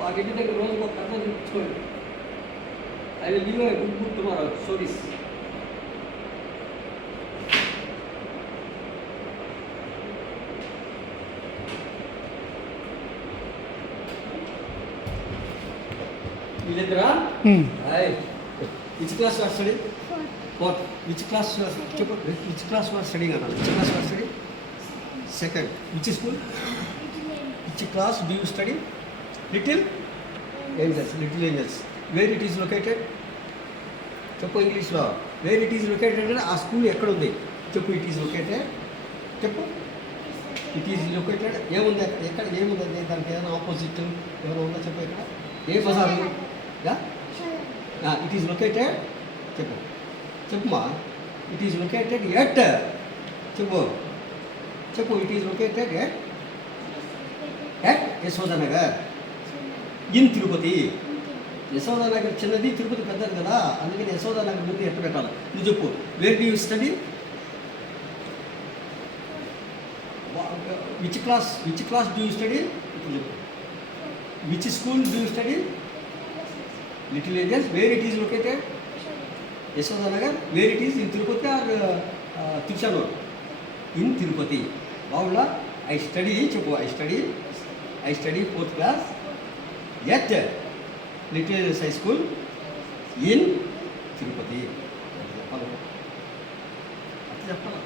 వాళ్ళ ఇంటి దగ్గర రోజుకు ఒక కథ చూపించుకోండి. I will give a good book tomorrow stories. వీళ్ళిద్దరా విచ్ క్లాస్ వారు స్టడీ? ఫోర్త్. విచ్ క్లాస్ చెప్పు. విచ్ క్లాస్ వారు స్టడీ కదా? విచ్ క్లాస్ వారు study? Second. Which school? Which class do you study? Little angels. Little angels. Where it is located? చెప్పు ఇంగ్లీష్లో. Wear it is located అంటే ఆ స్కూల్ ఎక్కడ ఉంది చెప్పు. ఇట్ ఈస్ లొకేటెడ్ చెప్పు. ఇట్ ఈస్ లొకేటెడ్ ఏముంది ఎక్కడ ఏముంది? దానికి ఏదైనా ఆపోజిట్ ఏమైనా ఉందా చెప్పు. ఇక్కడ ఏ బజారు? ఇట్ ఈస్ లొకేటెడ్ చెప్పు. చెప్పుమా. ఇట్ ఈస్ లొకేటెడ్ ఎట్ చెప్పు. చెప్పు. It is located at Yashodanagar ఇన్ తిరుపతి. యశోదానగర్ చిన్నది, తిరుపతి పెద్దది కదా, అందుకని యశోదానగర్ ముందు ఎట్ట పెట్టాలి నువ్వు చెప్పు. Where do you study? Which class do you study? ఇప్పుడు చెప్పు. Which school do you study? Little angels. Where it is located? Yashodanagar. Where it is? In Tirupati or Tiruchanur? In Tirupati. బాగుందా? ఐ స్టడీ చెప్పు. I study fourth class at Little Angels high school in Tirupati. చెప్పాలి. చెప్పాలి.